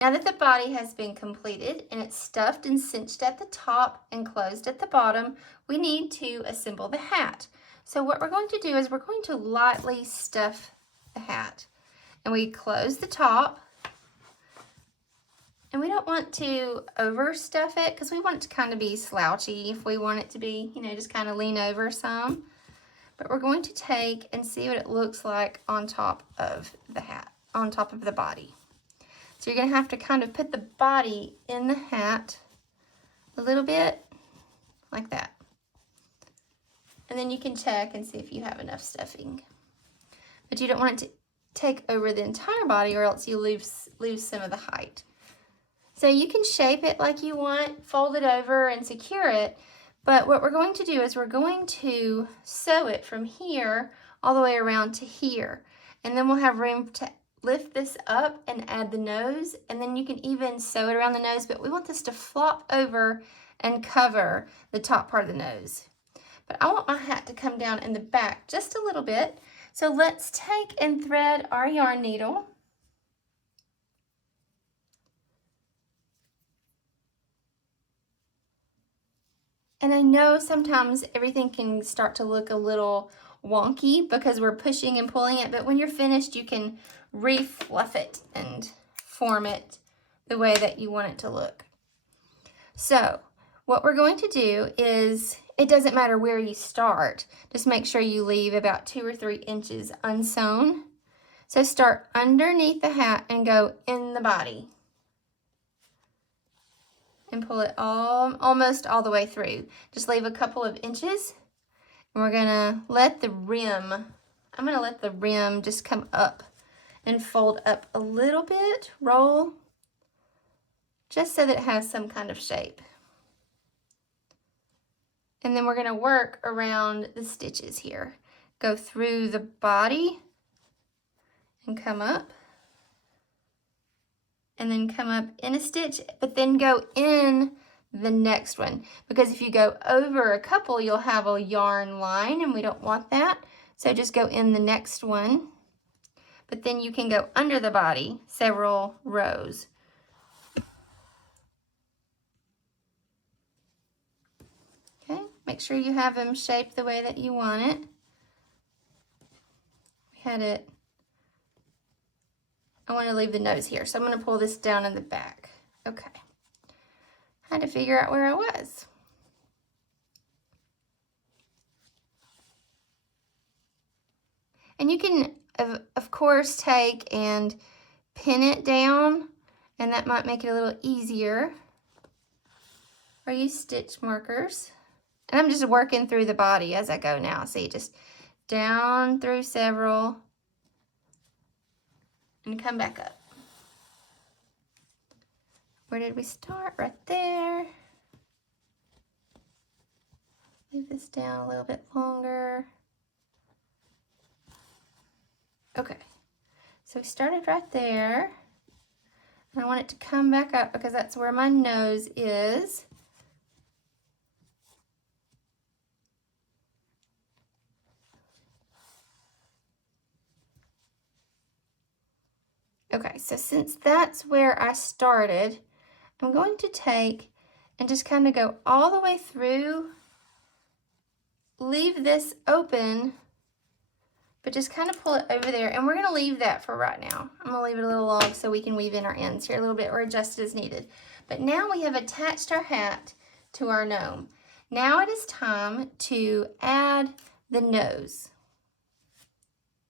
Now that the body has been completed and it's stuffed and cinched at the top and closed at the bottom, we need to assemble the hat. So what we're going to do is we're going to lightly stuff the hat. And we close the top. And we don't want to overstuff it because we want it to kind of be slouchy if we want it to be, you know, just kind of lean over some. But we're going to take and see what it looks like on top of the hat, on top of the body. So you're going to have to kind of put the body in the hat a little bit, like that. And then you can check and see if you have enough stuffing. But you don't want it to take over the entire body or else you lose some of the height. So you can shape it like you want, fold it over and secure it. But what we're going to do is we're going to sew it from here all the way around to here. And then we'll have room to lift this up and add the nose, and then you can even sew it around the nose, but we want this to flop over and cover the top part of the nose. But I want my hat to come down in the back just a little bit. So let's take and thread our yarn needle. And I know sometimes everything can start to look a little wonky because we're pushing and pulling it, but when you're finished, you can refluff it and form it the way that you want it to look. So what we're going to do is, it doesn't matter where you start, just make sure you leave about 2 or 3 inches unsewn. So start underneath the hat and go in the body. And pull it almost all the way through. Just leave a couple of inches. And we're gonna let the rim, I'm gonna let the rim just come up and fold up a little bit, roll, just so that it has some kind of shape. And then we're gonna work around the stitches here. Go through the body and come up. And then come up in a stitch, but then go in the next one. Because if you go over a couple, you'll have a yarn line, and we don't want that. So just go in the next one. But then you can go under the body several rows. Okay, make sure you have them shaped the way that you want it. We had it, I want to leave the nose here, so I'm going to pull this down in the back. Okay. I had to figure out where I was. And you can, of course, take and pin it down, and that might make it a little easier. Or use stitch markers. And I'm just working through the body as I go now. See, just down through several and come back up. Where did we start? Right there. Leave this down a little bit longer. Okay, so we started right there. And I want it to come back up because that's where my nose is. Okay, so since that's where I started, I'm going to take and just kind of go all the way through, leave this open, but just kind of pull it over there, and we're going to leave that for right now. I'm going to leave it a little long so we can weave in our ends here a little bit or adjust it as needed. But now we have attached our hat to our gnome. Now it is time to add the nose.